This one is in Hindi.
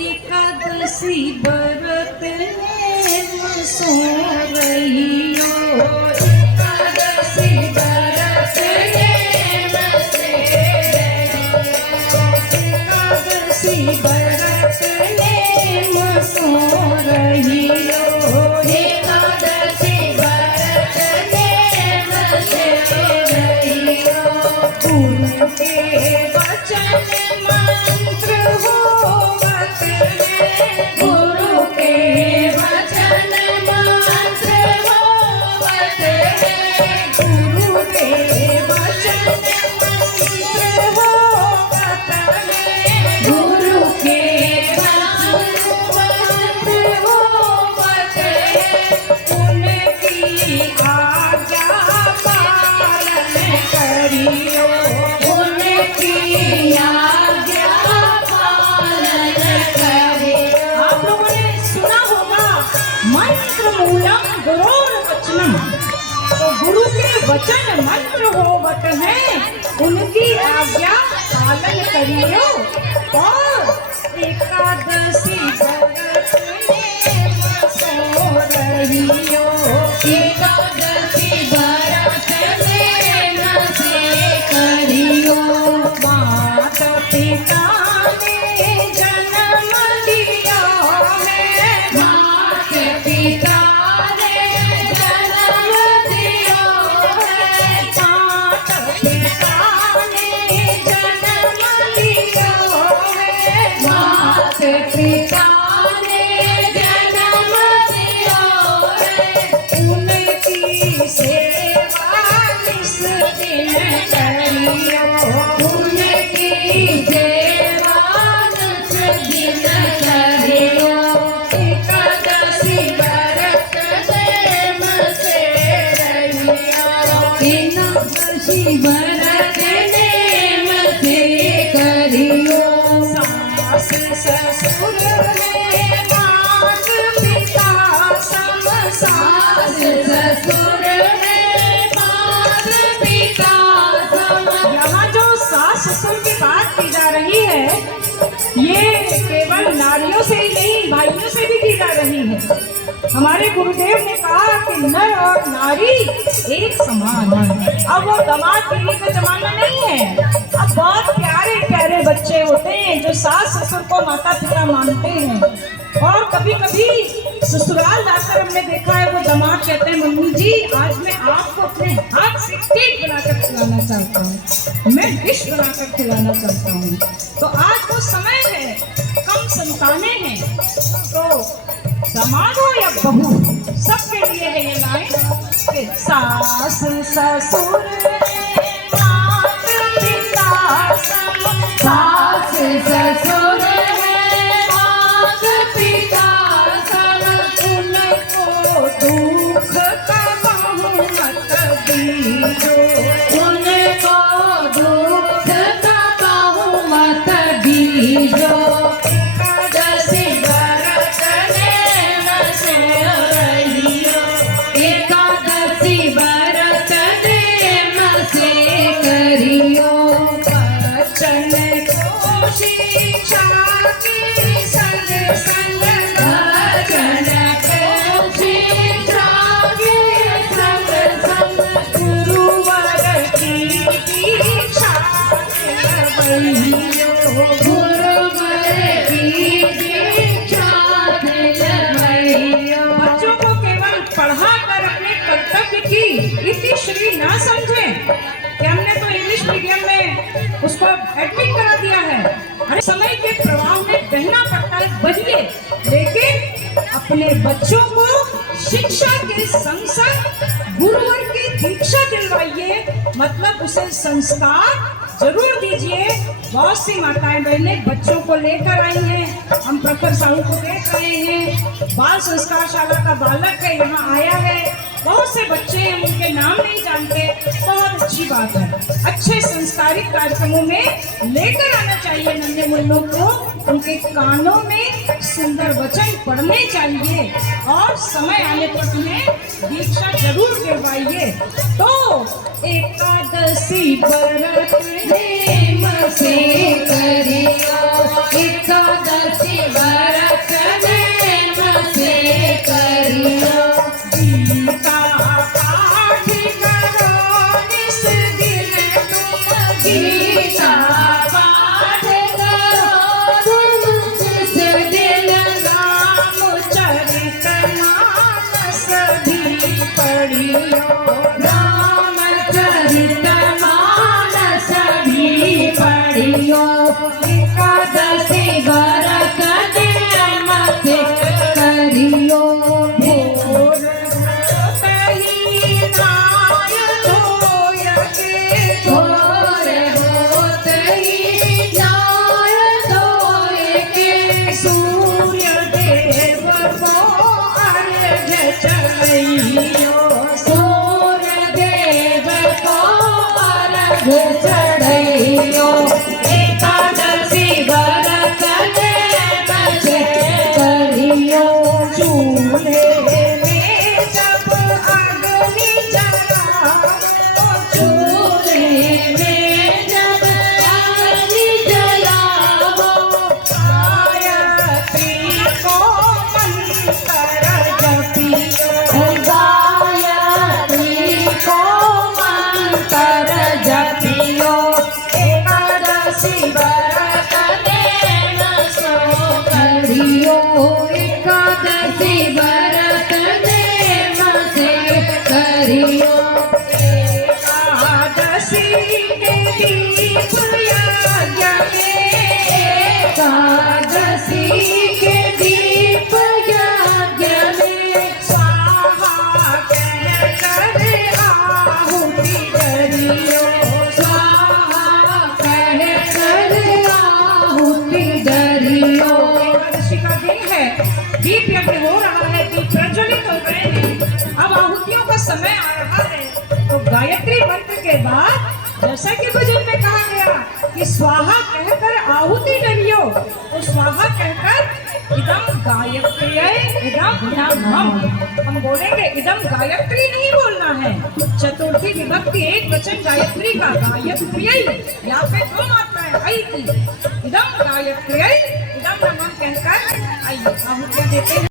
एकादशी व्रत सो रहियो, एकादशी व्रत एकादशी व्रत सो रहियो, एकादशी व्रत रहियो। गुरु के वचन मंत्र होवत है, गुरु के वचन मंत्र होवत है, गुरु के वचन मंत्र होवत है, गुरु के वचन मंत्र होवत है। उनकी आज्ञा पालन करियो, उनकी आज्ञा पालन करियो। आप लोगों ने सुना होगा मंत्र मूलम गुरोर वचनम, तो गुरु के वचन मंत्र होवत है, उनकी आज्ञा पालन करियो। और एकादशी व्रत सो रहियो, एकादशी व्रत से करियो। माता पिता ने जन्म दिया है, माता पिता ने जन्म दिया है, माता पिता ने जन्म दिया है, माता पिता ने जन्म दिया है। उनकी सेवा किस दिन करियो, उनकी सेवा किस दिन करियो। एकादशी व्रत से रहियो, एकादशी व्रत से करियो। सास ससुर है मात पिता सम, सास ससुर है मात पिता सम। यहाँ जो सास ससुर की बात की जा रही है, ये केवल नारियों से ही नहीं, भाइयों से भी की जा रही है। हमारे गुरुदेव ने कहा कि नर और नारी एक समान है। अब वो दामाद पीढ़ी का जमाना नहीं है। अब बहुत प्यारे प्यारे बच्चे होते हैं जो सास ससुर को माता पिता मानते हैं, और कभी कभी ससुराल जाकर हमने देखा है वो दामाद कहते हैं मम्मी जी आज मैं आपको अपने हाथ से केक बनाकर खिलाना चाहता हूँ, मैं डिश बनाकर खिलाना चाहता हूँ। तो आज वो समय है, कम संतानें हैं, तो दामाद हो या बहू सबके लिए है ये लाइन कि सास ससुर मात पिता सम, सास ससुर मात पिता सम। उनको दुख का बहुमत दीजो, उनको दुख का बहुमत दीजो। एकादशी व्रत से रहियो, एकादशी व्रत से करियो। वचन को शिक्षा के संग संग, वचन को शिक्षा के संग संग, गुरुवर की दीक्षा दिलवैयो, गुरुवर की दीक्षा दिलवैयो। बच्चों को केवल पढ़ा कर अपने कर्तव्य की इतिश्री ना समझें कि हमने तो इंग्लिश मीडियम में उसको एडमिट करा दिया है। अरे समय के प्रवाह में बहना पड़ता है, बहिए, लेकिन अपने बच्चों को शिक्षा के संग संग गुरुवर की दीक्षा दिलवाइए, मतलब उसे संस्कार जरूर दीजिए। बहुत सी माताएं बहनें बच्चों को लेकर आई हैं, हम प्रखर साहू को देख रहे हैं, बाल संस्कार शाला का बालक है यहाँ आया है, बहुत से बच्चे हम उनके नाम नहीं जानते, बहुत अच्छी बात है। अच्छे संस्कारिक कार्यक्रमों में लेकर आना चाहिए नन्हे मुन्नों को, उनके कानों में सुंदर वचन पढ़ने चाहिए और समय आने पर उन्हें दीक्षा जरूर दिलवाइए। तो एकादशी व्रत से करियो, एकादशी व्रत चढ़इयो सूर्यदेव को अर्घ चढ़इयो एकादशी व्रत नेम से करियो चूल्हे में जब अग्नि जलाओ चूल्हे में जब अग्नि जलाओ गायत्री को मंत्र जपियो गायत्री को मंत्र जपियो एकादशी व्रत नेम सो करियो एकादशी व्रत नेम से करियो एकादशी के दीप यज्ञ में एकादशी के दीप यज्ञ में स्वाहा कहकर आहुति करियो स्वाहा कहकर आहुति करियो एकादशी का दिन है दीप यज्ञ हो रहा है दीप प्रज्वलित हो गए हैं अब आहुतियों का समय आ रहा है तो गायत्री मंत्र के बाद जैसा कि भजन में कहा गया कि स्वाहा कहकर आहुति डरियो तो स्वाहा कहकर इदम गायत्री इदम हम बोलेंगे इदम गायत्री नहीं बोलना है चतुर्थी विभक्ति एक वचन गायत्री का गायत्री यहाँ पे दो मात्राएं आई थी इदम गायत्री इदम नमः कहकर आइए आहुतियां देते हैं।